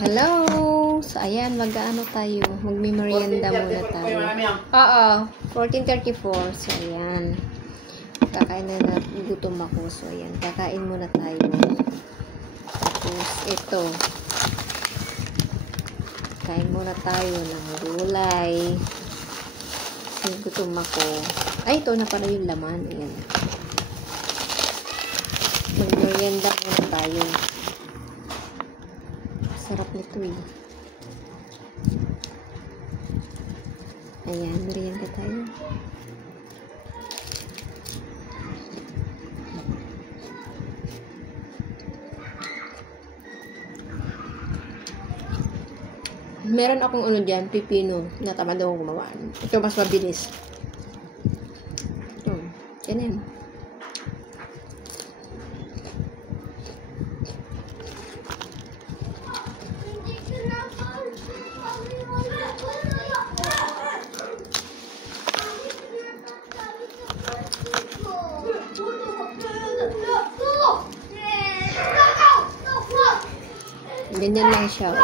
Hello! So, ayan, mag-ano tayo? Magme-merienda muna tayo. Oo, 14:34. So, ayan. Kakain na gutom ako. So, ayan, kakain muna tayo. Tapos, ito. Kain muna tayo ng gulay. Kasi gutom ako. Ay, ito na pala yung laman. Ayan. Mag-merienda muna tayo. Sarap nito eh. Ayan, merienda tayo. Meron akong ano dyan, pipino. Natamad akong gumawa. Ito mas mabilis. Ito. Yan yan. Ganyan lang siya.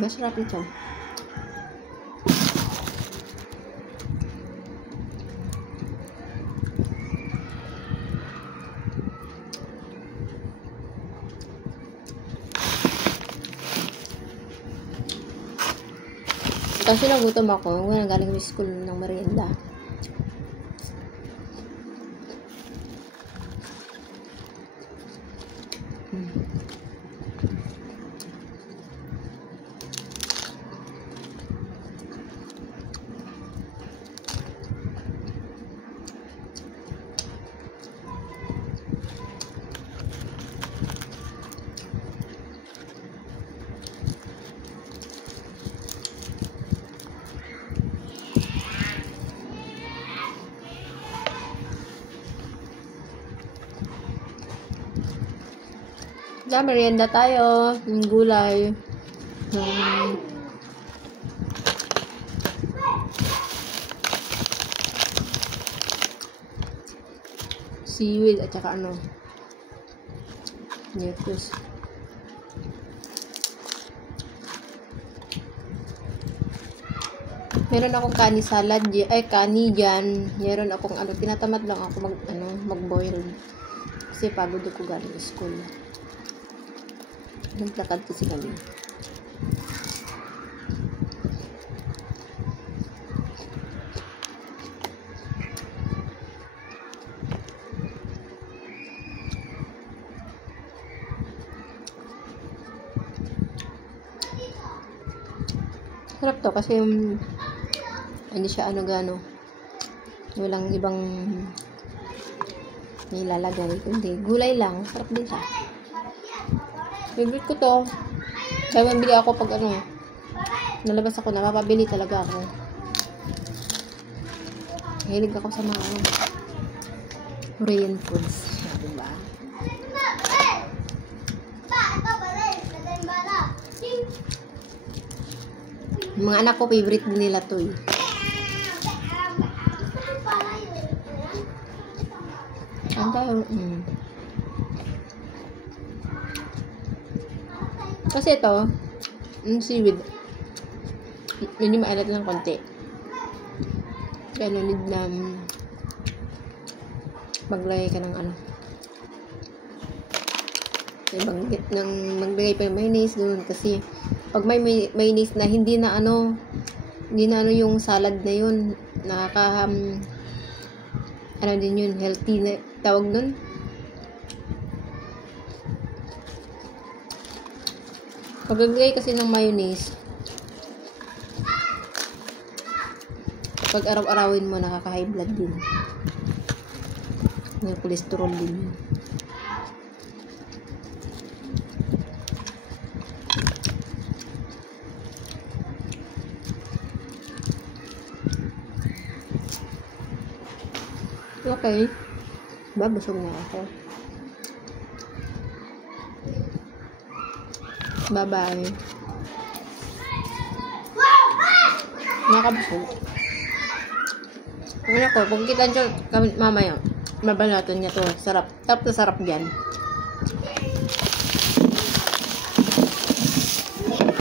Masarap ito. Kasi nagutom ako. Ngayon galing sa school ng merienda. Merienda tayo. Yung gulay. Seaweed at saka ano. Lettuce. Meron akong kani salad, kani dyan. Meron akong ano, tinatamad lang ako mag-boil. Kasi pagod ako galing school. Naglakad kasi kami. Sarap to kasi hindi siya ano-gano. Walang ibang nilalagay. Kundi gulay lang. Sarap din siya. Favorite ko to. Kaya mabili ako pag nalabas ako, napapabili talaga ako. Hilig ako sa mga Korean foods. Diba? Mga anak ko, favorite din nila to eh. Ang tayo, Kasi ito, seaweed, hindi maalat ng konti. Kaya need na maglagay ka ng maglagay pa ng mayonnaise doon. Kasi pag may mayonnaise na hindi na yung salad na yun, din yun, healthy na tawag nun. Paglagay kasi ng mayonnaise, pag araw-arawin mo, nakaka-high blood din. May cholesterol din. Okay. Busog na ako. Bye-bye. Nakabusog. Ano ko, pag kita dyan, mamaya. Mabalatan niya to. Sarap. Sarap na sarap yan.